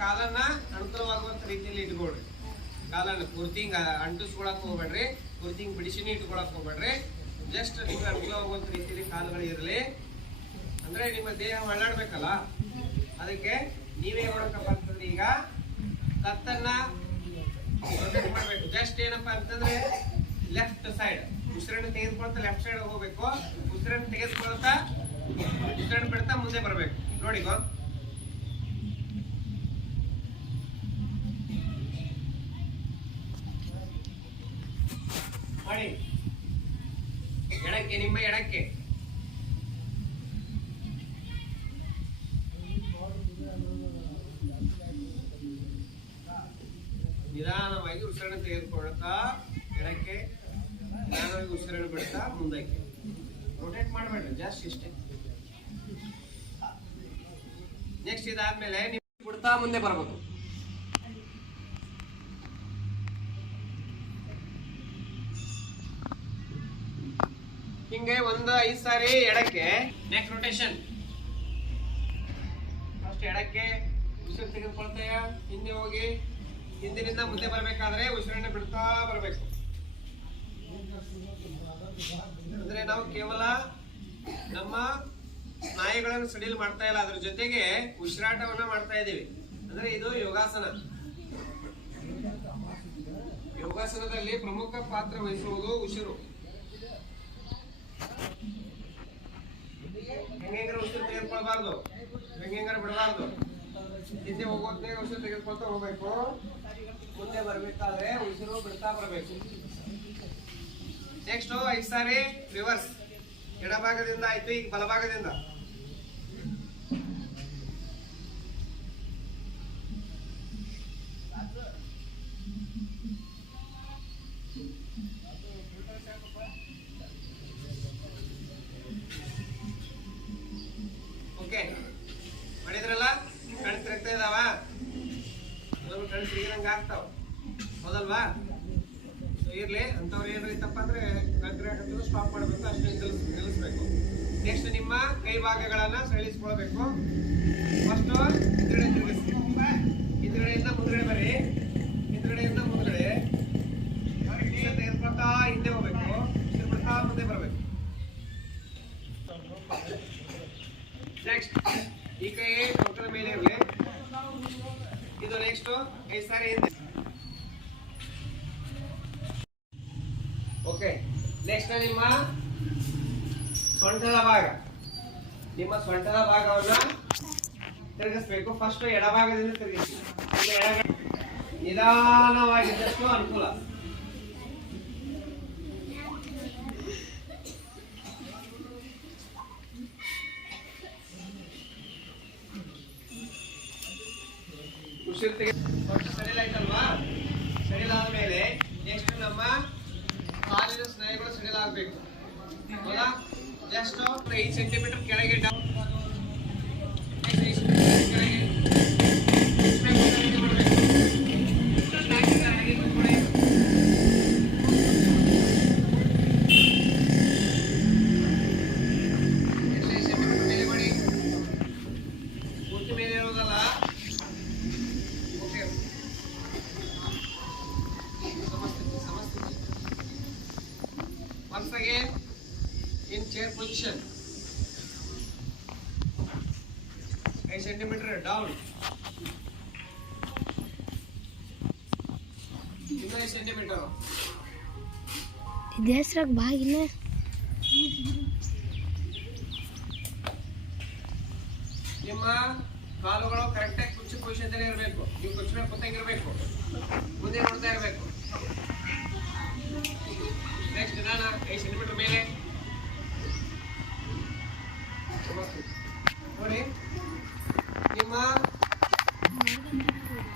ಕಾಲನ್ನ ಅನುಕೂಲವಾಗುವಂತ ರೀತಿಯಲ್ಲಿ ಇಟ್ಕೊಳ್ರಿ. ಕಾಲನ್ನ ಕುರ್ತಿಂಗ್ ಅಂಟಿಸ್ಕೊಳಕ್ ಹೋಗ್ಬೇಡ್ರಿ ಕುರ್ತಿಂಗ್ ಬಿಡಿಸಿನೇ ಇಟ್ಕೊಳಕ್ ಹೋಗ್ಬೇಡ್ರಿ. ಜಸ್ಟ್ ನಿಮ್ಗೆ ಅನುಕೂಲವಾಗುವಂತ ರೀತಿಯಲ್ಲಿ ಕಾಲುಗಳು ಇರಲಿ. ಅಂದ್ರೆ ನಿಮ್ಮ ದೇಹ ಒಳ್ಳಾಡ್ಬೇಕಲ್ಲ? ಅದಕ್ಕೆ ನೀವೇ ಮಾಡ್ಬೇಕಪ್ಪ ಅಂತಂದ್ರೆ ಈಗ ಕತ್ತನ್ನ rotate ಮಾಡ್ಬೇಕು. ಜಸ್ಟ್ ಏನಪ್ಪ ಅಂತಂದ್ರೆ ಲೆಫ್ಟ್ ಸೈಡ್ ಉಸಿರನ್ನು ತೆಗೆದುಕೊಳ್ತಾ ಲೆಫ್ಟ್ ಸೈಡ್ ಹೋಗ್ಬೇಕು. ಉಸಿರನ್ನು ತೆಗೆದುಕೊಳ್ತಾ ಉಸಿರನ್ನು ಬಿಡ್ತಾ ಮುಂದೆ ಬರ್ಬೇಕು. ನೋಡಿ ಎಡಕ್ಕೆ, ನಿಮ್ಮ ಎಡಕ್ಕೆ. ನಿಧಾನವಾಗಿ ಉಸಿರನ್ನು ತೆಗೆದುಕೊಳ್ತಾ ಎಡಕ್ಕೆ, ನಿಧಾನವಾಗಿ ಉಸಿರನ್ನು ಬಿಡ್ತಾ ಮುಂದಕ್ಕೆ. ರೊಟೇಟ್ ಮಾಡಬೇಡ್ರಿ, ಜಾಸ್ತಿ ಇಷ್ಟೇ ನೆಕ್ಸ್ಟ್ ಇದಾದ್ಮೇಲೆ ನೀವು ಬಿಡ್ತಾ ಮುಂದೆ ಬರ್ಬೇಕು. ಹಿಂಗೆ ಒಂದು ಐದು ಸಾರಿ ಎಡಕ್ಕೆ. ನೆಕ್ಸ್ಟ್ ರೊಟೇಷನ್ ಫಸ್ಟ್ ಎಡಕ್ಕೆ ಉಸಿರು ತೆಗೆದುಕೊಳ್ತೇಯ. ಹಿಂದೆ ಹೋಗಿ. ಹಿಂದಿನಿಂದ ಮುಂದೆ ಬರಬೇಕಾದ್ರೆ ಉಸಿರನ್ನ ಬಿಡ್ತಾ ಬರಬೇಕು. ಅಂದ್ರೆ ನಾವು ಕೇವಲ ನಮ್ಮ ಸ್ನಾಯುಗಳನ್ನು ಸಡಿಲ್ ಮಾಡ್ತಾ ಇಲ್ಲ. ಅದ್ರ ಜೊತೆಗೆ ಉಸಿರಾಟವನ್ನ ಮಾಡ್ತಾ ಇದ್ದೀವಿ. ಅಂದ್ರೆ ಇದು ಯೋಗಾಸನ. ಯೋಗಾಸನದಲ್ಲಿ ಪ್ರಮುಖ ಪಾತ್ರ ವಹಿಸುವುದು ಉಸಿರು. ಹೆಂಗಾರ ಉಸಿರು ತೆಗೆದುಕೊಳ್ಬಾರ್ದು? ಹೆಂಗಾರ ಬಿಡಬಾರ್ದು? ಹಿಂದೆ ಹೋಗೋದೇ ಉಸಿರು ತೆಗೆದುಕೊಳ್ತಾ ಹೋಗ್ಬೇಕು. ಮುಂದೆ ಬರ್ಬೇಕಾದ್ರೆ ಉಸಿರು ಬಿಡ್ತಾ ಬರಬೇಕು. ನೆಕ್ಸ್ಟ್ ಐದು ಸಾರಿ ರಿವರ್ಸ್ ಎಡಭಾಗದಿಂದ ಆಯ್ತು, ಈಗ ಬಲಭಾಗದಿಂದ. ಆಗ್ತಾವ. ಹೌದಲ್ವಾ? ಇರ್ಲಿ, ಅಂತವ್ರು ಏನ್ರಿ ಇತ್ತಪ್ಪ ಅಂದ್ರೆ ಕಗ್ರಾಟನ್ನು ಸ್ಟಾಪ್ ಮಾಡಬೇಕು, ಅಷ್ಟೇ ನಿಲ್ಲಿಸ್ ನಿಲ್ಲಿಸ್ಬೇಕು ನೆಕ್ಸ್ಟ್ ನಿಮ್ಮ ಕೈ ಭಾಗಗಳನ್ನ ಸಡಿಲಿಸ್ಕೊಳ್ಬೇಕು ಫಸ್ಟ್ ತಿರುಗಿಸಿ. ಹಿಂದ್ಗಡೆಯಿಂದ ಮುಂದ್ಗಡೆ ಬರ್ರಿ ಹಿಂದ್ಗಡೆಯಿಂದ ಮುಂದ್ಗಡೆ ಉಸಿರು ತೆಗೆದುಕೊಳ್ತಾ ಹಿಂದೆ ಹೋಗ್ಬೇಕು ಉಸಿರು ಬಿಡ್ತಾ ಮುಂದೆ ಬರಬೇಕು ನೆಕ್ಸ್ಟ್ ಈ ಕೈ ಪಕ್ಕದ ಮೇಲೆ ಇರಲಿ ಇದು ನೆಕ್ಸ್ಟ್ ಐದು ಸಾರಿ ಹಿಂದೆ ಓಕೆ ನೆಕ್ಸ್ಟ್ ನಿಮ್ಮ ಸೊಂಟದ ಭಾಗ. ನಿಮ್ಮ ಸೊಂಟದ ಭಾಗವನ್ನ ತಿರುಗಿಸ್ಬೇಕು. ಫಸ್ಟ್ ಎಡಭಾಗದಿಂದ ತಿರುಗಿಸಿ. ನಿಧಾನವಾಗಿದ್ದಷ್ಟು ಅನುಕೂಲ. ಉಸಿರು ತೆಗೆ ಫಸ್ಟ್ ಸಡಿಲ್ ಆಯ್ತಲ್ವಾ ಸಡಿಲ್ ಆದ್ಮೇಲೆ ನೆಕ್ಸ್ಟ್ ನಮ್ಮ ಕಾಲಿನ ಸ್ನಾಯುಗಳು ಸಡಿಲ್ ಆಗ್ಬೇಕು ಹೌದಾ ಜಸ್ಟ್ ಐದು ಸೆಂಟಿಮೀಟರ್ ಕೆಳಗೆ down. Once again in chair position. 5 centimeter down. ಇನ್ನು 5 centimeter. ದೇಶರಾಗ ಬಾಗಿಲ್ಲ ನಿಮ್ಮ ಕಾಲುಗಳು ಕರೆಕ್ಟಾಗಿ ಕುಚ್ಚು ಪೊಸಿಷನ್ ಇರಬೇಕು. ನೀವು ಕುಚ್ಚು ಮೇಲೆ ಕೂತಂಗಿರ್ಬೇಕು ಮುಂದೆ ನೋಡ್ತಾ ಇರಬೇಕು. ಐದು ಸೆಂಟಿಮೀಟರ್ ಮೇಲೆ. ನೋಡಿ. ನಿಮ್ಮ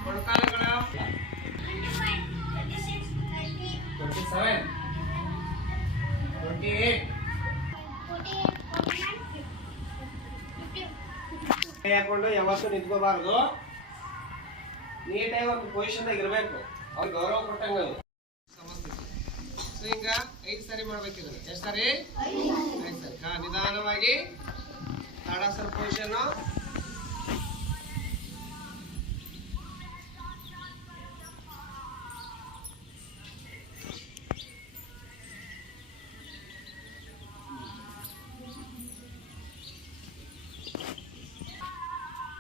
ಮೊಣಕಾಲುಗಳ ಸೆವೆನ್ ಟ್ವೆಂಟಿ ಕೈ ಹಾಕೊಂಡು ಯಾವತ್ತೂ ನಿಂತ್ಕೋಬಾರ್ದು. ನೀಟಾಗಿ ಒಂದು ಪೊಸಿಷನ್ ಇರಬೇಕು. ಅವ್ರಿಗೆ ಗೌರವ ಕೊಟ್ಟಂಗ ಅದು ಸ್ವಿಂಗ ಐದು ಸಾರಿ ಮಾಡ್ಬೇಕಿದ್ರೆ. ಎಷ್ಟು ಸಾರಿ? ಐದು ಸಾರಿ. ಹಾ, ನಿಧಾನವಾಗಿ. ತಡಾಸರ್ ಪೊಸಿಷನ್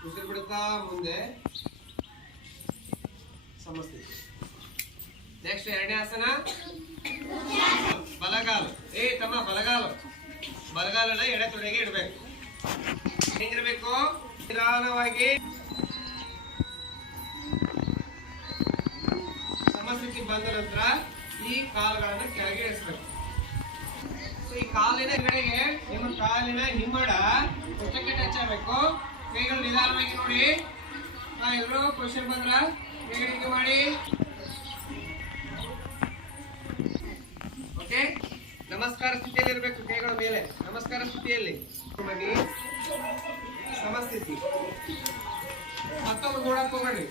ಉಸಿರು ಬಿಡುತ್ತಾ ಮುಂದೆ? ಸಮಸ್ಯೆ ನೆಕ್ಸ್ಟ್ ಎರಡನೇ ಆಸನ? ಬಲಗಾಲು. ಏ ತಮ್ಮ ಬಲಗಾಲು. ಬಲಗಾಲನ್ನ ಎಡೆ ತೊಡೆಗೆ ಇಡಬೇಕು. ಹೆಂಗಿರ್ಬೇಕು? ನಿಧಾನವಾಗಿ. ಸಮಸ್ಥಿತಿ ಬಂದ ನಂತರ ಈ ಕಾಲುಗಳನ್ನು ಕೆಳಗೆ ಇಳಿಸ್ಬೇಕು ಈ ಕಾಲಿನ ಕಡೆಗೆ ನಿಮ್ಮ ಕಾಲಿನ ಹಿಮ್ಮಡ ಪುಸ್ತಕಕ್ಕೆ ಟಚ್ ಆಗಬೇಕು? ಕೈಗಳು ನಿಧಾನವಾಗಿ ನೋಡಿ. ಎಲ್ರು ಕ್ವಶನ್ ಬಂದ್ರ? ಕೈಗಳಿಗೆ ಮಾಡಿ. ಓಕೆ ನಮಸ್ಕಾರ ಸ್ಥಿತಿಯಲ್ಲಿ ಇರಬೇಕು, ಕೈಗಳ ಮೇಲೆ. ನಮಸ್ಕಾರ ಸ್ಥಿತಿಯಲ್ಲಿ. ಬನ್ನಿ ಸಮಸ್ಥಿತಿ. ಮತ್ತೊಂದು ನೋಡಕ್ ಹೋಗ್ರಿ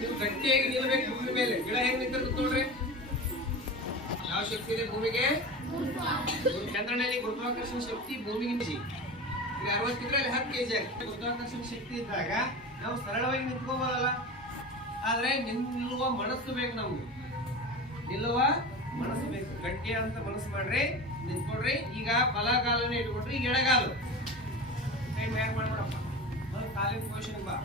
ನೀವು ಗಟ್ಟಿಯಾಗಿ ನಿಲ್ಬೇಕು ಭೂಮಿ ಮೇಲೆ. ಗಿಡ ಹೆಂಗ್ ನಿಂತಿರ್ಬೇಕು ನೋಡ್ರಿ. ಯಾವ ಶಕ್ತಿ ಇದೆ ಭೂಮಿಗೆ? ಚಂದ್ರನಲ್ಲಿ ಗುರುತ್ವಾಕರ್ಷಣ ಶಕ್ತಿ ಭೂಮಿಗೆ ಈಗ ಅರವತ್ತಿದ್ರೆ ಅಲ್ಲಿ ಹತ್ತು ಕೆಜಿ ಆಗುತ್ತೆ ಗುರುತ್ವಾಕರ್ಷಣ ಶಕ್ತಿ ಇದ್ದಾಗ ನಾವು ಸರಳವಾಗಿ ನಿಂತ್ಕೋಬೋದಲ್ಲ. ಆದ್ರೆ ನಿಲ್ವ ಮನಸ್ಸು ಬೇಕು ನಮ್ಗೆ. ನಿಲ್ಲುವ ಮನಸ್ಸು ಬೇಕು ಗಟ್ಟಿ ಅಂತ ಮನಸ್ಸು ಮಾಡ್ರಿ ನಿಂತ್ಕೊಡ್ರಿ ಈಗ ಬಲಗಾಲನ್ನ ಇಟ್ಕೊಡ್ರಿ ಎಡಗಾಲು. ಕೈ ಮ್ಯಾಗ್ ಮಾಡ್ಬಿಡಪ್ಪ ಕಾಲಿನ ಪೊಸಿಷನ್ ಬಾ.